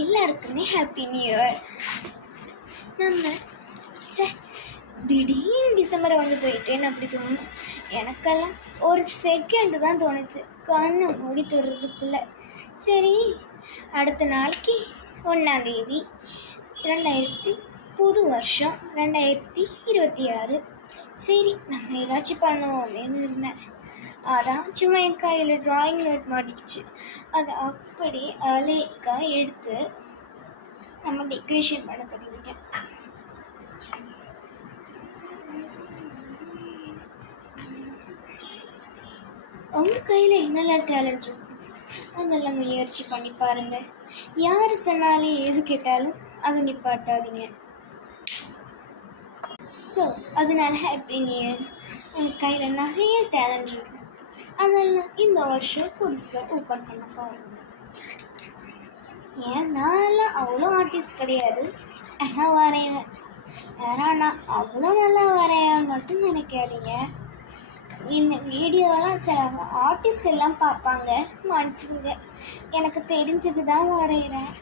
எல்லாருக்குமே happy new year. நம்ம திடீர்னு டிசம்பரை வந்து போயிட்டேன்னு அப்படி தோணும். எனக்கெல்லாம் ஒரு செகண்டு தான் தோணுச்சு, கண்ணு மூடி தொடுறதுக்குள்ள. சரி, அடுத்த நாளைக்கு 1ஆம் தேதி 2000, புது வருஷம் 2026. சரி, நம்ம ஏதாச்சும் பண்ணுவோமேன்னு இருந்தேன். அதான் சும்மா என் கையில் ட்ராயிங் நோட் மாட்டிக்கிச்சு. அதை அப்படியே அலேக்கா எடுத்து நம்ம டெக்கரேஷன் பண்ண தொடங்கிட்டேன். உங்கள் கையில் என்னெல்லாம் டேலண்ட் இருக்கும் அதெல்லாம் முயற்சி பண்ணி பாருங்கள். யார் சொன்னாலும் எது கேட்டாலும் அதை நிப்பாட்டாதீங்க. ஸோ அதனால ஹாப்பி நியூ இயர். உங்கள் கையில் நிறைய டேலண்ட் இருக்கும், அதெல்லாம் இந்த வருஷம் புதுசாக ஓப்பன் பண்ண பாருங்க. ஏன் நான்லாம் அவ்வளோ ஆர்டிஸ்ட் கிடையாது, ஆனால் வரைவேன். ஏன்னா நான் அவ்வளோ நல்லா வரையான்னு மட்டும் நினைக்காதீங்க. இந்த வீடியோலாம் சில ஆர்டிஸ்ட் எல்லாம் பார்ப்பாங்க, மன்னிச்சுங்க. எனக்கு தெரிஞ்சது தான் வரைகிறேன்.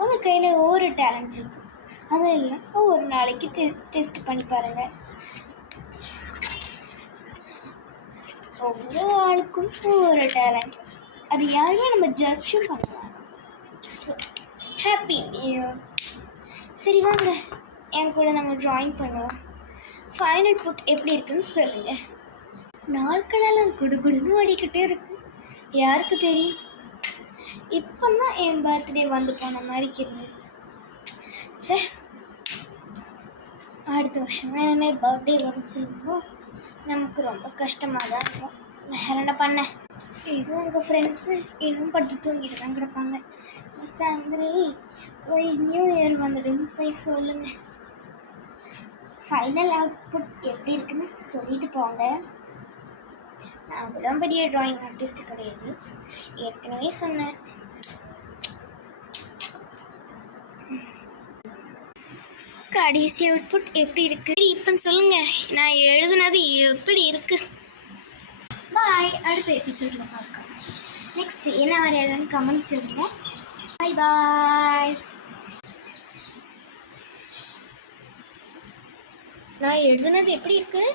உங்கள் கையில் ஒவ்வொரு டேலண்ட் இருக்கும், அதெல்லாம் ஒவ்வொரு நாளைக்கு டெஸ்ட் பண்ணி பாருங்கள். ஒவ்வொரு ஆளுக்கும் ஒவ்வொரு டேலண்ட், அது யாருமே நம்ம ஜட்ஜும் பண்ணலாம். So happy new year. சரி வாங்க, என் கூட நம்ம ட்ராயிங் பண்ணுவோம். ஃபைனல் புட் எப்படி இருக்குன்னு சொல்லுங்கள். நாட்களெல்லாம் குடுகுடுன்னு ஓடிக்கிட்டே இருக்கு, யாருக்கு தெரியும்? இப்போ தான் என் பர்த்டே வந்து போன மாதிரி இருக்குது. அடுத்த வருஷம் எல்லாமே பர்த்டே வரும் சொல்லுவோம், நமக்கு ரொம்ப கஷ்டமாக தான் இருக்கும். வேறு என்ன பண்ண? இதுவும் உங்கள் ஃப்ரெண்ட்ஸு இன்னும் படுத்து தூங்கிட்டு தான் கிடப்பாங்க. சாயந்தரி போய் நியூ இயர் வந்துடுன்னு போய் சொல்லுங்கள். ஃபைனல் அவுட்புட் எப்படி இருக்குன்னு சொல்லிட்டு போங்க. நான் அவ்வளோ பெரிய ட்ராயிங் ஆர்டிஸ்ட் கிடையாது, ஏற்கனவே சொன்னேன். கடைசி அவுட்புட் எப்படி இருக்குது இப்போ சொல்லுங்கள். நான் எழுதுனது எப்படி இருக்குது? பாய், அடுத்த எபிசோடில் பார்க்கலாம். நெக்ஸ்ட் என்ன வரையாதுன்னு கமெண்ட் சொல்லுங்கள். பாய் பாய். நான் எழுதுனது எப்படி இருக்குது?